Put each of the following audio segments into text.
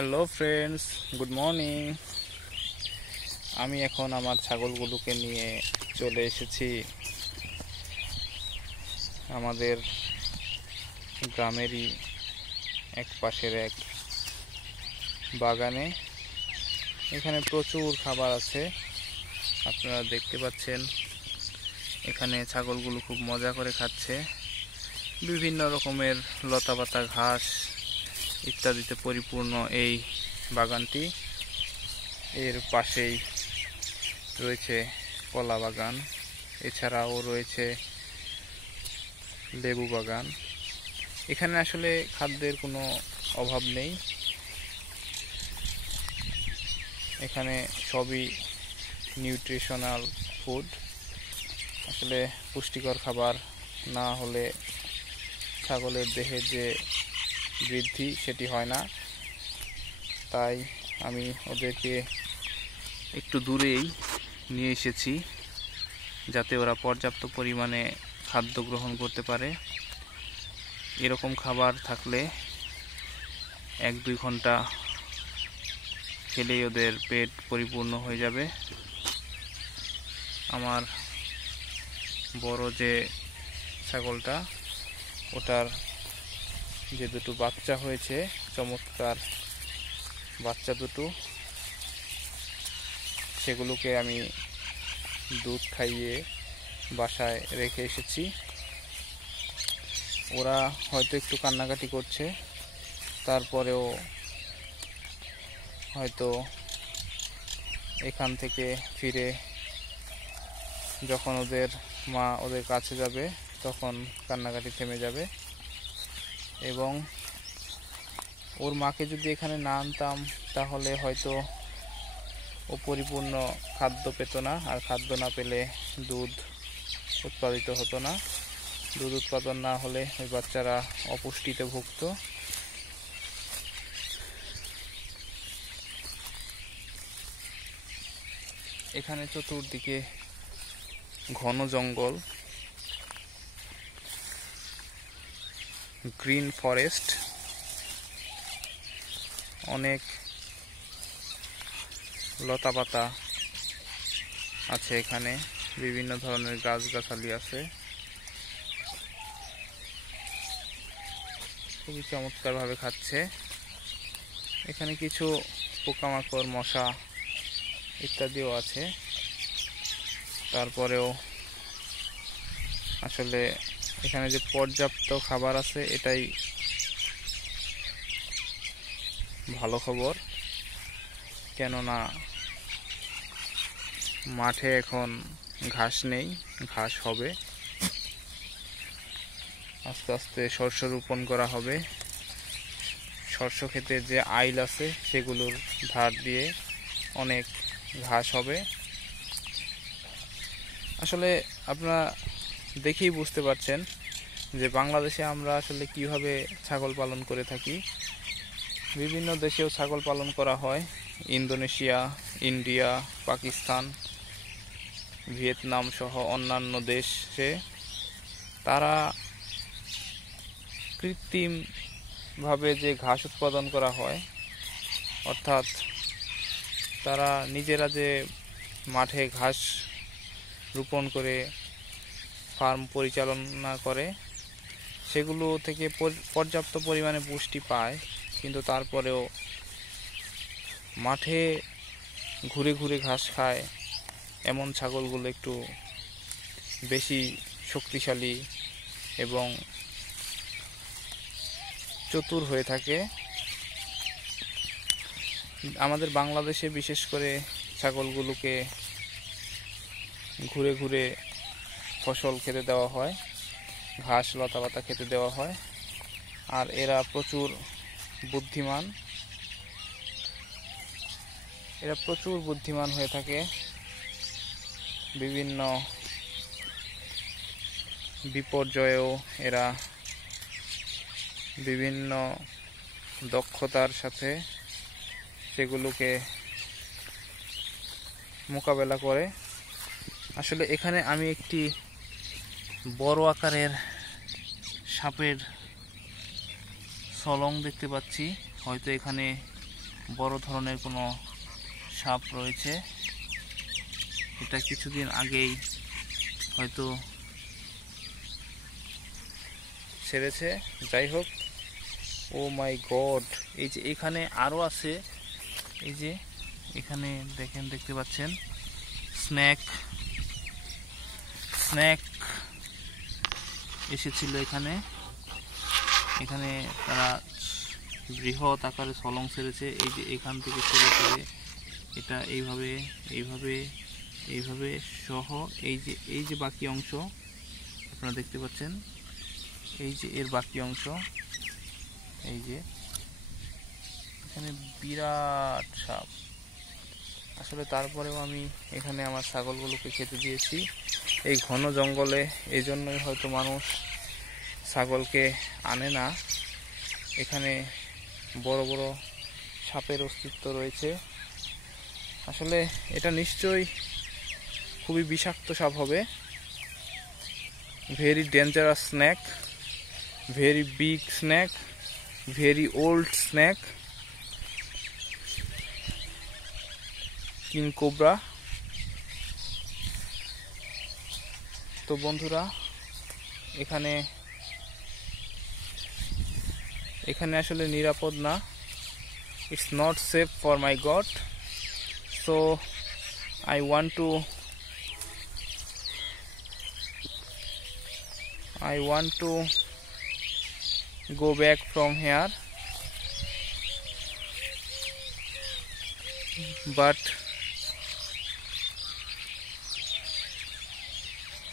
Hello friends, good morning. আমি এখন আমার ছাগলগুলোকে নিয়ে চলে এসেছি আমাদের গ্রামেরই এক পাশের এক বাগানে। এখানে প্রচুর খাবার আছে, আপনারা দেখতে পাচ্ছেন। এখানে ছাগলগুলো খুব মজা করে খাচ্ছে। বিভিন্ন রকমের লতাপাতা, ঘাস ইত্যাদিতে পরিপূর্ণ এই বাগানটি। এর পাশেই রয়েছে কলা বাগান, এছাড়াও রয়েছে লেবু বাগান। এখানে আসলে খাদ্যের কোনো অভাব নেই, এখানে সবই নিউট্রিশনাল ফুড। আসলে পুষ্টিকর খাবার না হলে ছাগলের দেহে যে বৃদ্ধি সেটি হয় না। তাই আমি ওদেরকে একটু দূরেই নিয়ে এসেছি, যাতে ওরা পর্যাপ্ত পরিমাণে খাদ্য গ্রহণ করতে পারে। এরকম খাবার থাকলে 1-2 ঘন্টা খেলেই ওদের পেট পরিপূর্ণ হয়ে যাবে। আমার বড় যে ছাগলটা, ওটার যে দুটো বাচ্চা হয়েছে, চমৎকার বাচ্চা দুটো, সেগুলোকে আমি দুধ খাইয়ে বাসায় রেখে এসেছি। ওরা হয়তো একটু কান্নাকাটি করছে, তারপরেও হয়তো এখান থেকে ফিরে যখন ওদের মা ওদের কাছে যাবে তখন কান্নাকাটি থেমে যাবে। এবং ওর মাকে যদি এখানে না আনতাম তাহলে হয়তো ও পরিপূর্ণ খাদ্য পেত না, আর খাদ্য না পেলে দুধ উৎপাদিত হতো না। দুধ উৎপাদন না হলে ওই বাচ্চারা অপুষ্টিতে ভুগত। এখানে চতুর্দিকে ঘন জঙ্গল, গ্রিন ফরেস্ট, অনেক লতাপাতা আছে। এখানে বিভিন্ন ধরনের গাছগাছালি আছে, খুবই চমৎকারভাবে খাচ্ছে। এখানে কিছু পোকামাকড়, মশা ইত্যাদিও আছে। তারপরেও আসলে এখানে যে পর্যাপ্ত খাবার আছে এটাই ভালো খবর, কেননা মাঠে এখন ঘাস নেই, ঘাস হবে। আস্তে আস্তে শস্য রোপণ করা হবে। শস্য ক্ষেতে যে আইল আছে সেগুলোর ধার দিয়ে অনেক ঘাস হবে। আসলে আপনারা দেখেই বুঝতে পারছেন যে বাংলাদেশে আমরা আসলে কিভাবে ছাগল পালন করে থাকি। বিভিন্ন দেশেও ছাগল পালন করা হয়, ইন্দোনেশিয়া, ইন্ডিয়া, পাকিস্তান, ভিয়েতনাম সহ অন্যান্য দেশে। তারা কৃত্রিমভাবে যে ঘাস উৎপাদন করা হয়, অর্থাৎ তারা নিজেরা যে মাঠে ঘাস রোপণ করে ফার্ম পরিচালনা করে, সেগুলো থেকে পর্যাপ্ত পরিমাণে পুষ্টি পায়। কিন্তু তারপরেও মাঠে ঘুরে ঘুরে ঘাস খায় এমন ছাগলগুলো একটু বেশি শক্তিশালী এবং চতুর হয়ে থাকে। আমাদের বাংলাদেশে বিশেষ করে ছাগলগুলোকে ঘুরে ঘুরে ফসল খেতে দেওয়া হয়, ঘাস লতাপাতা খেতে দেওয়া হয়। আর এরা প্রচুর বুদ্ধিমান, হয়ে থাকে। বিভিন্ন বিপর্যয়েও এরা বিভিন্ন দক্ষতার সাথে সেগুলোকে মোকাবেলা করে। আসলে এখানে আমি একটি বড় আকারের সাপের সলং দেখতে পাচ্ছি। হয়তো এখানে বড় ধরনের কোনো সাপ রয়েছে। এটা কিছুদিন আগেই হয়তো ছেড়েছে। যাই হোক, ও মাই গড, এই যে এখানে আরও আছে। এই যে এখানে দেখতে পাচ্ছেন স্নেক এসেছিল এখানে। তারা বৃহৎ আকারে সলং ছেড়েছে। এই যে এখান থেকে শুরু করে এটা এইভাবে সহ এই যে বাকি অংশ আপনারা দেখতে পাচ্ছেন, এই যে এর বাকি অংশ, এই যে এখানে বিরাট সাপ। আসলে তারপরেও আমি এখানে আমার ছাগলগুলোকে খেতে দিয়েছি। এই ঘন জঙ্গলে এই জন্যই হয়তো মানুষ ছাগলকে আনে না। এখানে বড় বড় সাপের অস্তিত্ব রয়েছে। আসলে এটা নিশ্চয়ই খুবই বিষাক্ত সাপ হবে। Very dangerous snake, very big snake, very old snake, king cobra. তো বন্ধুরা, এখানে আসলে নিরাপদ না। It's not safe for my god. So I want to go back from here, but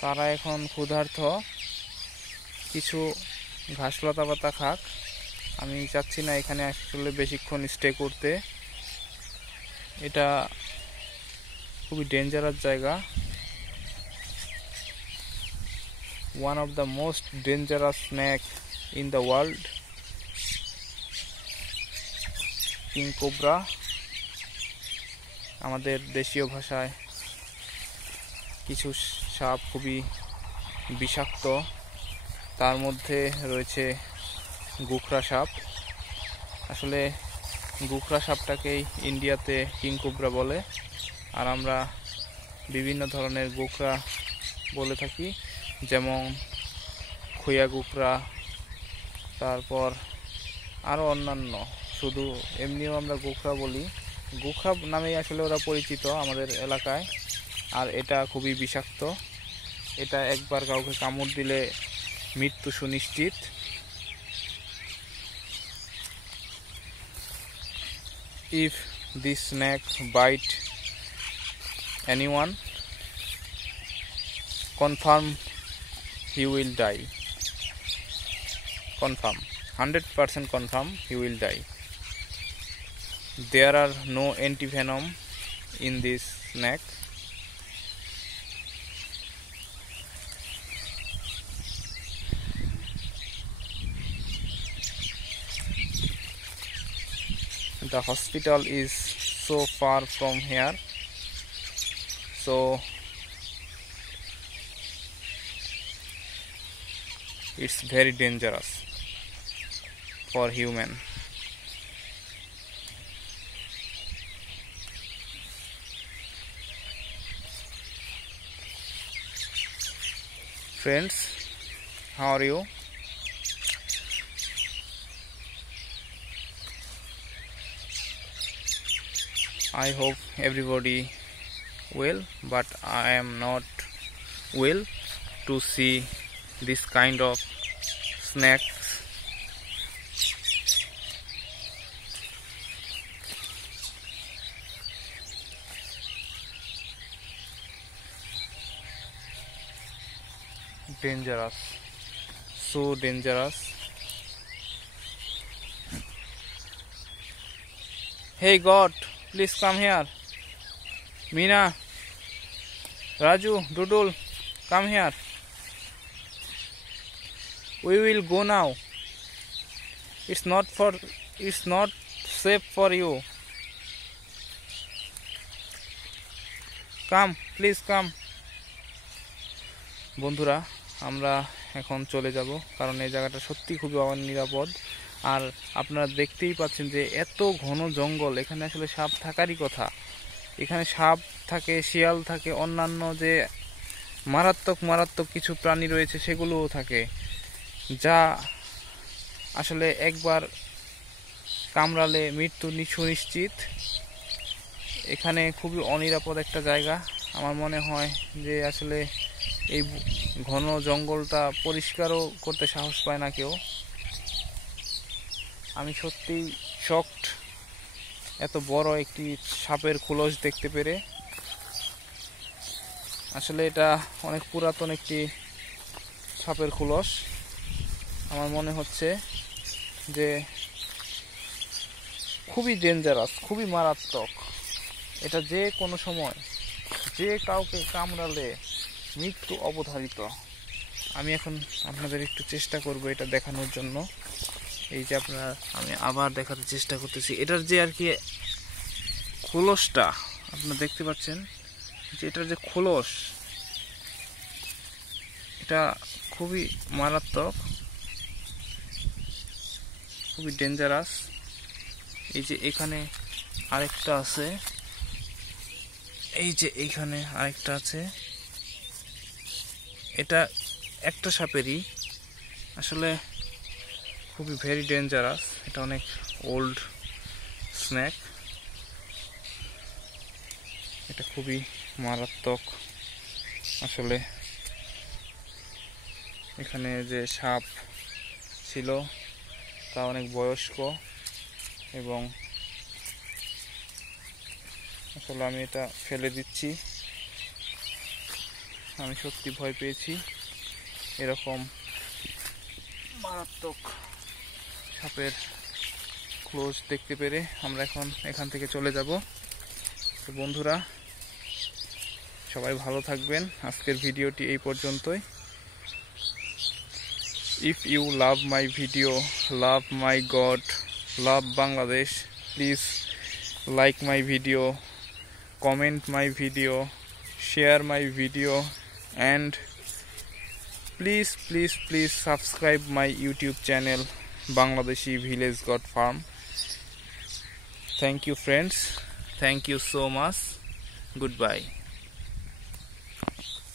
তারা এখন ক্ষুধার্ত, কিছু ঘাসলতা পাতা খাক। আমি চাচ্ছি না এখানে আসলে বেশিক্ষণ স্টে করতে। এটা খুবই ডেঞ্জারাস জায়গা। one of the most dangerous snake in the world, king cobra. আমাদের দেশীয় ভাষায় কিছু সাপ খুবই বিষাক্ত, তার মধ্যে রয়েছে গোখরা সাপ। আসলে গোখরা সাপটাকেই ইন্ডিয়াতে কিং কোবরা বলে, আর আমরা বিভিন্ন ধরনের গোখরা বলে থাকি, যেমন খইয়া গোখরা, তারপর আরও অন্যান্য। শুধু এমনিও আমরা গোখরা বলি, গোখরা নামেই আসলে ওরা পরিচিত আমাদের এলাকায়। আর এটা খুবই বিষাক্ত। এটা একবার কাউকে কামড় দিলে মৃত্যু সুনিশ্চিত। If this snake bite anyone, confirm he will die. Confirm, 100% confirm he will die. There are no antivenom in this snake. The hospital is so far from here, so it's very dangerous for human. Friends, how are you? I hope everybody well, but I am not well to see this kind of snakes. Dangerous, so dangerous. Hey God, please come here. Meena, Raju, Dudul, come here. We will go now. It's not safe for you. Come, please come. বন্ধুরা, আমরা এখন চলে যাব, কারণ এই জায়গাটা সত্যি খুবই অনিরাপদ। আর আপনারা দেখতেই পাচ্ছেন যে এত ঘন জঙ্গল, এখানে আসলে সাপ থাকারই কথা। এখানে সাপ থাকে, শিয়াল থাকে, অন্যান্য যে মারাত্মক মারাত্মক কিছু প্রাণী রয়েছে সেগুলোও থাকে, যা আসলে একবার কামড়ালে মৃত্যু সুনিশ্চিত। এখানে খুবই অনিরাপদ একটা জায়গা। আমার মনে হয় যে আসলে এই ঘন জঙ্গলটা পরিষ্কারও করতে সাহস পায় না কেউ। আমি সত্যিই শকড এত বড় একটি সাপের খোলস দেখতে পেরে। আসলে এটা অনেক পুরাতন একটি সাপের খোলস। আমার মনে হচ্ছে যে খুবই ডেঞ্জারাস, খুবই মারাত্মক। এটা যে কোনো সময় যে কাউকে কামড়ালে মৃত্যু অবধারিত। আমি এখন আপনাদের একটু চেষ্টা করব এটা দেখানোর জন্য। এই যে আমি আবার দেখাতে চেষ্টা করতেছি। এটার যে আর কি খোলসটা আপনারা দেখতে পাচ্ছেন, যে এটার যে খোলস, এটা খুবই মারাত্মক, খুবই ডেঞ্জারাস। এই যে এখানে আরেকটা আছে, এই যে এইখানে আরেকটা আছে। এটা একটা সাপেরই, আসলে খুবই ভেরি ডেঞ্জারাস। এটা অনেক ওল্ড স্নেক। এটা খুবই মারাত্মক। আসলে এখানে যে সাপ ছিল তা অনেক বয়স্ক, এবং আসলে আমি এটা ফেলে দিচ্ছি। আমি সত্যি ভয় পেয়েছি এরকম মারাত্মক সাপের ক্লোজ দেখতে পেরে। আমরা এখন এখান থেকে চলে যাব। তো বন্ধুরা, সবাই ভালো থাকবেন। আজকের ভিডিওটি এই পর্যন্তই। If you love my video, love my God, love Bangladesh, please like my video, comment my video, share my video, and please subscribe my YouTube channel Bangladeshi Village God Farm. Thank you friends, thank you so much. Goodbye.